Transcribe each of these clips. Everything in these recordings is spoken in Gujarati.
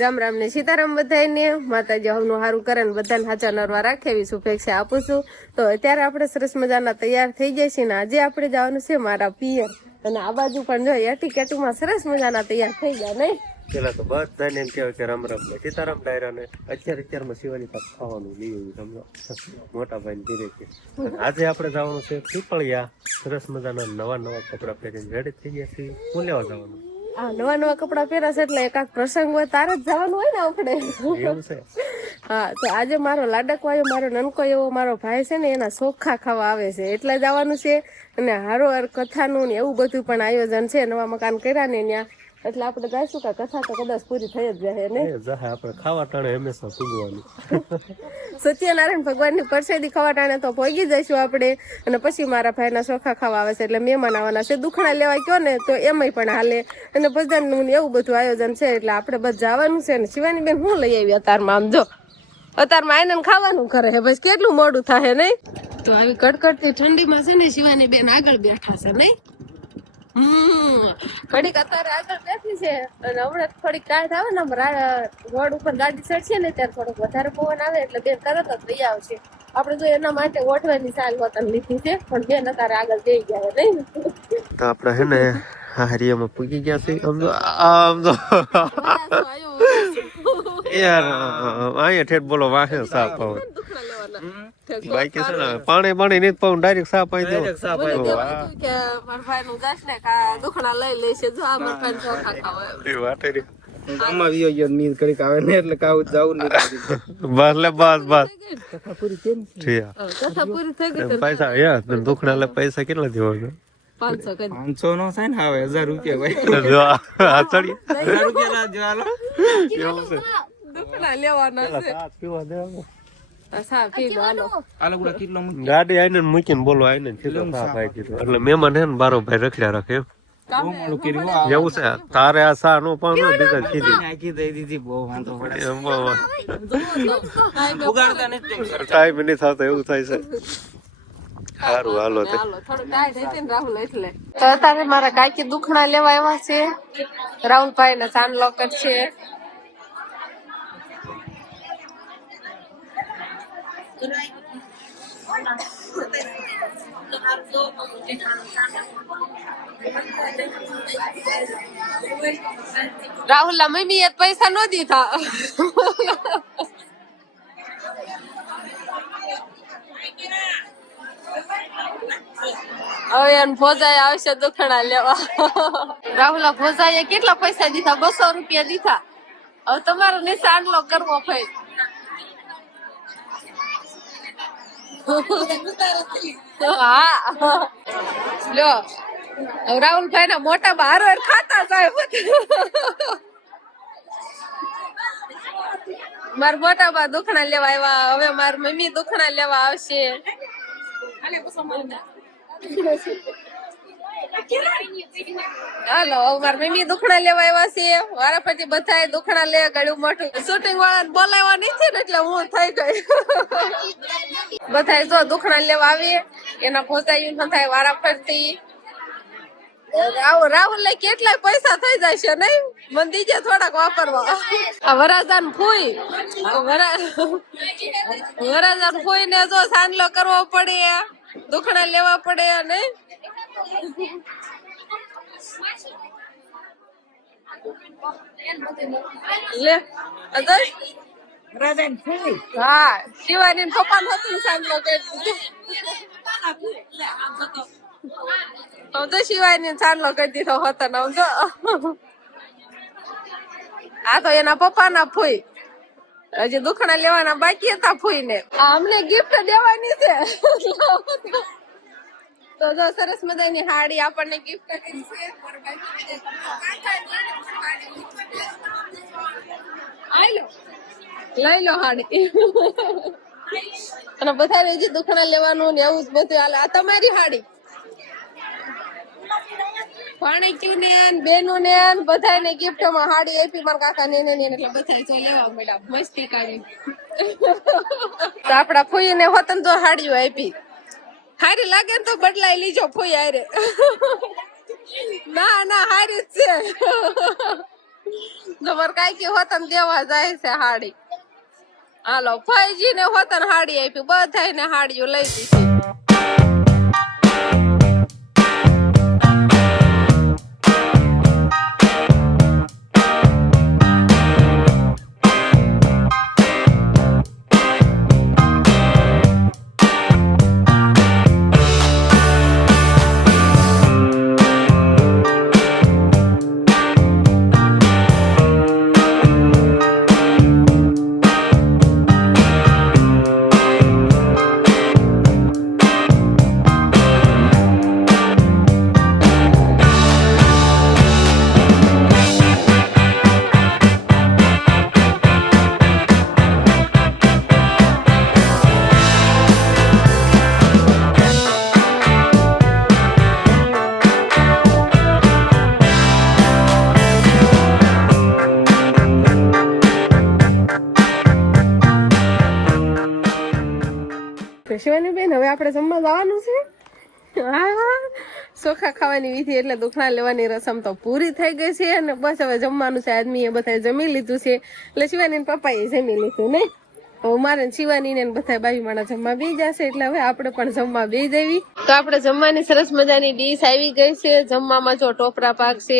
રામ રામ ને સીતારામ બધાને માતાજી હવનું સારું કરે ને બધાને હાચા નરવા રાખે એવી શુભેચ્છા આપું છું. તો અત્યારે આપણે સરસ મજાના તૈયાર થઈ જાય છે ને આજે આપણે જવાનું છે મારા પિયર અને આ બાજુ પણ જો એટીકેટીમાં સરસ મજાના તૈયાર થઈ ગયા નહીં. પેલા તો બધાને એમ કહેવાય કે રામ રામ ને સીતારામ ડાયરા ને અત્યારમાં શિવાની પાક ખાવાનું લઈ આવ્યું સમજો મોટા ભાઈ ધીરે છે. આજે આપણે જવાનું છે પીપળિયા. સરસ મજાના નવા કપડા પહેરીને રેડી થઈ ગયા છીએ. શું લેવા જવાનું? નવા કપડા પહેરાશે એટલે એકાક પ્રસંગ હોય તારે જ જવાનું હોય ને આપણે. એવું છે. હા તો આજે મારો લાડકવાયો મારો નનકો એવો મારો ભાઈ છે ને એના ચોખા ખાવા આવે છે એટલે જવાનું છે. અને હારોહાર કથાનું ને એવું બધું પણ આયોજન છે. નવા મકાન કર્યા ને ત્યાં એટલે આપણે જઈશું કે કથા તો કદાચ પૂરી થઈ જ જાય ને. આપણે ખાવા ટાણે હંમેશા પૂગવાનું. સત્યનારાયણ ભગવાનની પરસેદી ખાવા ટાણે તો પહોંચી જઈશું આપણે. અને પછી મારા ભાઈના ચોખા ખાવા આવે છે એટલે મહેમાન આવવાના છે. દુખણા લેવા કયો ને તો એમાંય પણ હાલે. અને ભજનનું ને એવું બધું આયોજન છે એટલે આપણે બસ જવાનું છે. ને શિવાની બેન હું લઈ આવી અતારમાં આમ જો અતારમાં આઈને ખાવાનું કરે છે બસ કેટલું મોડું થાય નહીં. તો આવી કડકડતી ઠંડીમાં છે ને શિવાની બેન આગળ બેઠા છે નહીં. ઘડીક અત્યારે આગળ બેઠી છે અને હમણાં થોડીક કાઢ આવે ને રોડ ઉપર ગાડી ચડશે ને ત્યારે થોડોક વધારે પવન આવે એટલે બેન તરત જ લઈ આવશે. આપણે જો એના માટે ઓઠવાની સાલ વતન લીધી છે પણ બેન અત્યારે આગળ જઈ ગયા નહીં. તો આપણે હે ને હરિયામાં પૂગી ગયા છે. આમ તો યાર અહીંયા ઠેઠ બોલો વાહે સાફ આવે બાઈક છે ને પાણી નહીં પાઉં ડાયરેક્ટ સાફ આવી દેવું. મારા ભાઈ નું જાશ ને દુખણા લઈ લેશે જો આ મારા ભાઈ ચોખા ખાવા આમાં વિયો ગયો નીંદ કરી આવે ને એટલે કાવું જાવું નહીં. બસ લે બસ કથા પૂરી થઈ ગઈ. પૈસા યાર દુખણા લે પૈસા કેટલા દેવાના? 500 નો થાય ને હવે 1000 રૂપિયા ભાઈ. 1000 રૂપિયા લાવજો હાલો. દુખણા લેવાના છે. ગાડી આઈને મૂકીને બોલો આઈને એટલે મહેમાન હે ને બારો ભાઈ રખડ્યા રાખે એમ. એવું છે તારે આ સા નો પણ દીધા કીધી બહુ વાંધો ટાઈમ નહીં થતો એવું થાય છે. સારું હાલો તો અત્યારે મારા કાકી દુખણા લેવા આવ્યા છે. રાહુલભાઈ ને સાન લોકટ છે. રાહુલ ના મમ્મી એ પૈસા નો દીધા. હવે એને ભોજાએ આવશે દુખણા લેવા. રાહુલા ભોજાએ કેટલા પૈસા દીધા? 200 રૂપિયા દીધા. હવે તમારો નિશાનલો કરવો ભાઈ. હા લ્યો રાહુલભાઈ ના મોટા બાર ખાતા સાહેબ. મારા મોટા બા દુખણા લેવા આવ્યા. હવે મારી મમ્મી દુખણા લેવા આવશે. હાલો મારી મમ્મી દુખણા લેવા આવ્યા છે. મારા પછી બધા દુખણા લે ગળ્યું મોટું શૂટિંગ વાળા બોલાવવા નથી ને એટલે હું થઈ ગઈ. બધા જો દુખણા લેવા આવીએ એના ભોજાયું ન થાય વારા ફરતી. રાહુલ ને કેટલા પૈસા થઈ જાય છે નહીં? મને દીજે થોડાક વાપરવા. આ વરાજાન ફૂઈ વરાજાન ફૂઈ ને જો સાંજલો કરવો પડે દુખણા લેવા પડે નહીં. લે હા શિવાની પપ્પા હતું સાંજલો તો શિવાની ચાંદલો કરી દીધો હતો ને જો આ તો એના પપ્પા ના ફૂઈ. હજી દુખણા લેવાના બાકી હતા ફૂઈ ને. અમને ગિફ્ટ દેવાની છે. તો જો સરસ મજાની હાડી આપણને ગિફ્ટ કરી છે. લઈ લો હાડી. અને બધા હજી દુખણા લેવાનું ને એવું જ બધું હાલે. આ તમારી હાડી ભાણેક્યું ને બેનો ને બધાને ગિફ્ટ માં હાડી આપી. મારા કાકા ને એટલે બધા જો લેવા મળ્યા મસ્તી કરી. તો આપડા ફૂઈ ને હોતન તો હાડીઓ આપી. હારી લાગે ને તો બદલાઈ લીજો ફૂઈ હારે. ના હારી જ છે. તમારે કઈ કે હોતન દેવા જાય છે હાડી. હાલો ફાઈજી ને હોતન હાડી આપી, બધાને હાડીઓ લઈ દીધી. શિવાની બેન હવે આપણે જમવા જવાનું છે. ચોખા ખાવાની વિધિ એટલે દુખણા લેવાની રસમ તો પૂરી થઈ ગઈ છે અને બસ હવે જમવાનું છે. આદમી એ બધા જમી લીધું છે એટલે શિવાની પપ્પા એ જમી લીધું નહીં. હવે મારે શિવાની ને બધા બાવી માણા જમવા બે જશે એટલે હવે આપણે પણ જમવા બે જવી. તો આપણે જમવાની સરસ મજાની ડીશ આવી ગઈ છે. જમવામાં જો ટોપરા પાક છે,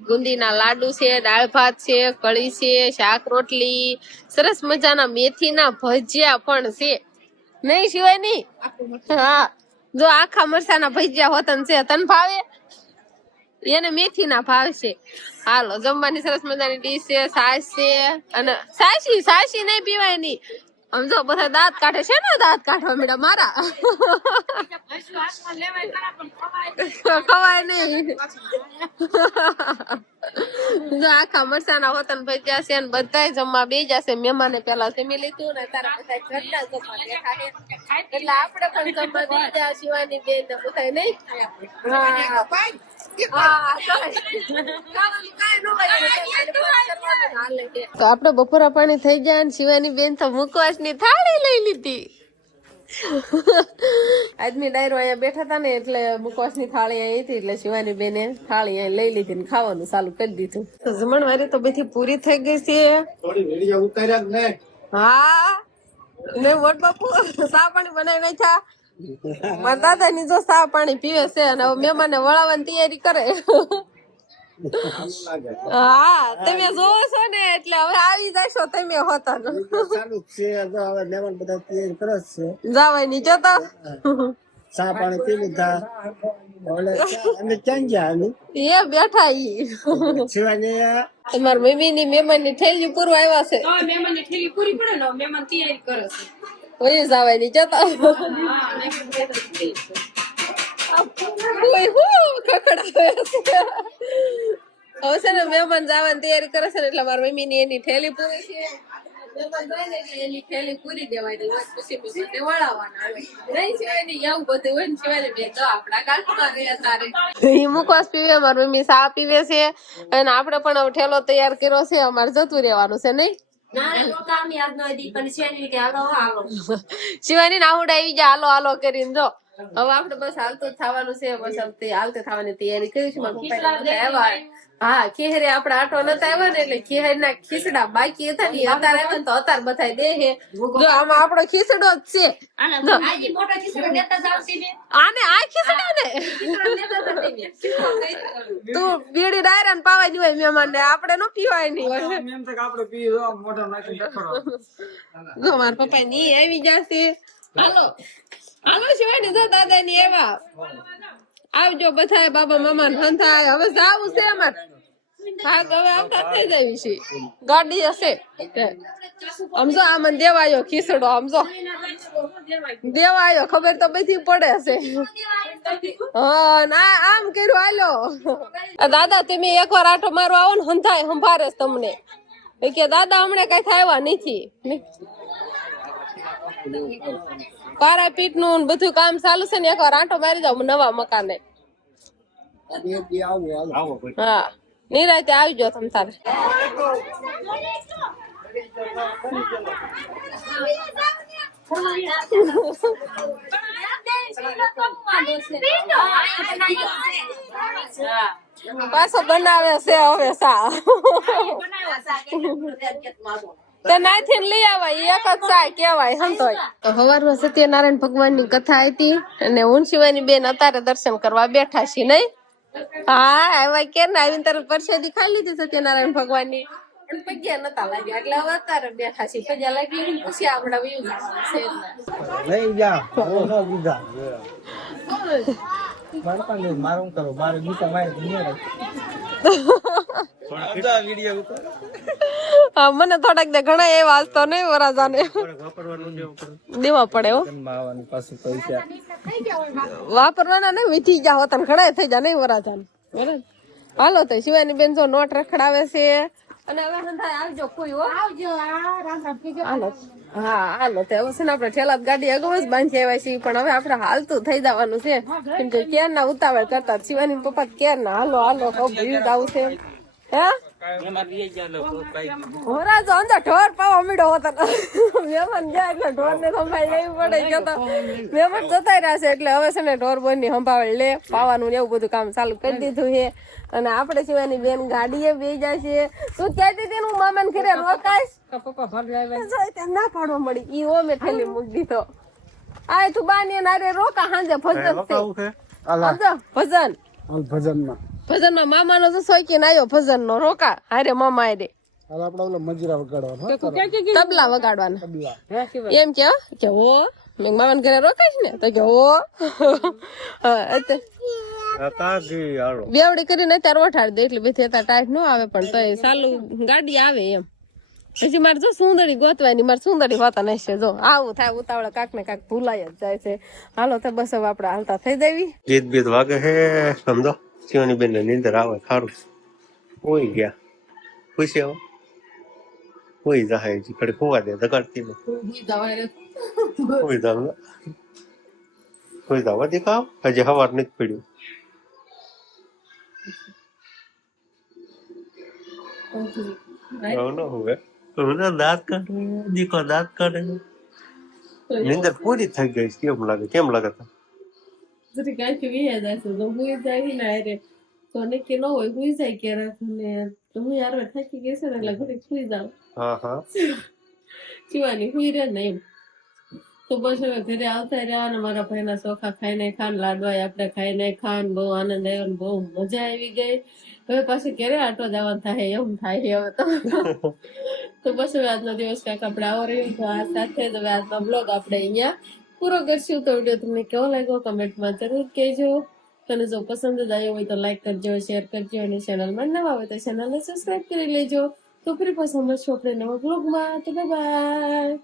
ગુંદીના લાડુ છે, દાળ ભાત છે, કઢી છે, શાક રોટલી, સરસ મજાના મેથીના ભજીયા પણ છે. નહીં શિવાની? હા જો આખા મરસાના ભજીયા હોતન છે. તને ભાવે? એને મેથી ના ભાવશે. હાલો જમવાની સરસ મજાની ડીશ છે, છાશ છે અને સાસી નહીં પીવાય ની. આમ જો બધા દાંત કાઢે છે ને, દાંત કાઢવા મેળા મારા ખવાય નહીં. જો આખા મરસાના હોતન ભજીયા છે ને બધા જમવા બે જશે. મહેમાને પેલા જમી લીધું ને તારા બધા ઘરના જમવા બેઠા છે એટલે આપણે પણ જમવા બે જા. શિવાની બેન ને બધા નહીં. તો આપડે બપોરા પાણી થઈ ગયા ને શિવાની બેન તો મુખવાસ ની થાળી લઈ લીધી. આજની ડાયરો અહીંયા બેઠા હતા ને એટલે મુખવાસ ની થાળી અહીં હતી એટલે શિવાની બેને થાળી અહીં લઈ લીધી ને ખાવાનું ચાલુ કરી દીધું. જમણવારી તો બધી પૂરી થઈ ગઈ છે. હા ને મોટ બાપુ સા પાણી બનાવી નાખ્યા. મારા દાદા ની જો સા પાણી પીવે છે અને હવે મહેમાન વળાવવાની તૈયારી કરે. હા તમે જોવો છો ને એટલે હવે આવી જશો તમે હોતા જવાની જતા ચા પાણી પી લીધા. અમે ક્યાં ગયા? એ બેઠા ઈ તમારા મમ્મી ની મહેમાન ની થેલી પૂરવા આવ્યા છે. મહેમાન ની થેલી પૂરી પડે ને મહેમાન તૈયારી કરે છે. હોય જવાની જતા હવે છે ને મહેમાન જવાની તૈયારી કરે છે ને એટલે મારા મમ્મી ની એની થેલી પૂરી છે. મહેમાન જાય ને એટલે એની થેલી પૂરી દેવાની હોય પછી મહેમાનને વળાવવાના આવે. નહીં શિવાની એવું બધું હોય ને શિવાની બેન તો આપણા કાંઠમાં રહ્યા તારે ઈ મુખવાસ પીવે, મારી મમ્મી ચા પીવે છે અને આપણે પણ હવે ઠેલો તૈયાર કર્યો છે. અમારે જતું રહેવાનું છે નહીં. શિવાની નાહુડા આવી જાય હાલો હાલો કરીને. જો હવે આપડે બસ હાલતું જ થવાનું છે. બસ હાલતે થવાની તૈયારી કરીશું. હા ખેહરે આપડે આટો નતા આવ્યા ને એટલે ખેહર ના ખીચડા બાકી હતા ને અત્યારે આવ્યા ને તો અત્યારે બધાય દે હે. જો આમાં આપણો ખીચડો જ છે. આને આ ખીચડા ને તું બીડી ડાયરા ને પાવા હોય મહેમાન ને આપણે નો પીવાય નહીં. જો મારા પપ્પા ની આવી જશે. હાલો હાલો શિવાની જો દાદા ની એવા આવજો બધા બાબા મામા હંથા. હવે જાવું છે અમારે. હા હવે આવતા થઈ જાય છે. ગાડી હશે સમજો. આ મને દેવાયો ખીસડો સમજો દેવાયો ખબર તો બધી પડે હશે. હા ના આમ કર્યું હાલો દાદા તમે એકવાર આટો મારો આવો ને હંથાય સંભારે તમને કે દાદા હમણાં કઈ થાય નથી. પારાપીટ નું બધું કામ ચાલુ છે ને એકવાર આંટો મારી જાવ નવા મકાને. હા નિરાતે આવજો તમ તારે. પાછો બનાવે છે હવે સા તો નાથી લઈ આવાય એક જ સા કેવાય સંતોય. તો સવારમાં સત્યનારાયણ ભગવાન ની કથા હતી અને હું શિવાની બેન અત્યારે દર્શન કરવા બેઠા છીએ નહીં. હા આવ્યા કે ને આવીને તરત પરસેદી ખાઈ લીધી સત્યનારાયણ ભગવાન ની પણ પગ્યા નતા લાગ્યા એટલે હવે અત્યારે બેઠા છીએ. પગ્યા લાગી પછી આપડા વ્યૂ છે લઈ જા મારું કરો મારે ગીતા વિડીયો હા મને થોડાક દે ઘણા એ વાંચતો નહીં વરાજાને વાપરવાનું જેવું કરે. દેવા પડે હો આવવાનું પાછું પૈસા વાપરવાના નહીં વીઠી ગયા હોત ને ઘણા થઈ જાય નહીં વરાજાને બરાબર. હાલો તો શિવાની બેન જો નોટ રખડાવે છે અને હવે હંધાય આવજો કોઈ હો હાલો હા હાલો તો હવે છે ને આપણે ઠેલા ગાડી અગાઉ જ બાંધી આવ્યા છીએ પણ હવે આપણે હાલતું થઈ જવાનું છે કેમ કે ક્યાર ના ઉતાવળ કરતા શિવાની પપ્પા ક્યાર ના હાલો હાલો ભયું આવું છે હે હોરાજો અંદર ઢોર પાવા મીડો હોતા મહેમાન ગયા એટલે ઢોર ને સંભાળી લેવી પડે કે તો મહેમાન જતા રહ્યા છે એટલે હવે છે ને ઢોર બોન ની સંભાળ લે પાવાનું ને એવું બધું કામ ચાલુ કરી દીધું છે અને આપણે શિવાની બેન ગાડીએ બેસી જાય છે. તું કહેતી હતી હું મામા ને ઘરે રોકાઈશ ના પાડવા મળી ઈ ઓ મેં થેલી મૂકી દીધો. આ તું બાની નારે રોકા હાંજે ભજન છે ભજન ભજનમાં ભજનમાં મામાનો તો શોખીન આવ્યો ભજન નો રોકા હારે મામા હારે આપડે ઓલા મજીરા વગાડવાનો તબલા વગાડવાના એમ કે હો મેં મામા ઘરે રોકાઈશ ને તો કે હો બેવડી કરીને અત્યારે ઓઠાડી દે એટલે બેથી અત્યારે ટાઈટ ન આવે પણ તો ચાલુ ગાડી આવે એમ. પછી મારે જો સુંદરી ગોતવાની મારે સુંદરી હોતા નહીં છે જો આવું થાય ઉતાવળે કાક ને કાક ભૂલાઈ જ જાય છે. હાલો તો બસ હવે આપડે હાલતા થઈ દેવી. ગીત બીત વાગે હે સમજો શિવાની બેન ને નીંદર આવે ખારું કોઈ ગયા ખુશી આવો કોઈ જાય ઘડી ખોવા દે દગાડતી કોઈ જાવ કોઈ જાવ દેખાવ હજી હવાર નથી પડ્યું. દાંત કાઢે દીકો દાંત કાઢે નીંદર પૂરી થઈ ગઈ કેમ લાગે જરી કાંઈ વીયા જાય છે તો હુઈ જાય ને અરે તો નક્કી ન હોય હુઈ જાય કે રાખને તો હું યાર થાકી ગઈ છે ને એટલે ઘરે સુઈ જાવ. હા શિવાની હુઈ રહે ને એમ તો બસ હવે ઘરે આવતા રહ્યા અને મારા ભાઈના ચોખા ખાઈને ખાન લાડવાય આપણે ખાઈને ખાન બહુ આનંદ આવ્યો ને બહુ મજા આવી ગઈ. હવે પાછી ક્યારે આટો જવાનું થાય એમ થાય હવે તો બસ હવે આજનો દિવસ કાંઈક આપણે આવો રહ્યો તો આ સાથે જ હવે આજનો બ્લોગ આપણે અહીંયા પૂરો કરશું. તો વિડીયો તમને કેવો લાગ્યો કમેન્ટમાં જરૂર કહેજો. તને જો પસંદ જ આવ્યો હોય તો લાઈક કરજો શેર કરજો અને ચેનલમાં નવા હોય તો ચેનલને સબસ્ક્રાઈબ કરી લેજો. તો ફરી પાછા મળશું આપણે નવા બ્લોગમાં. તો બાય.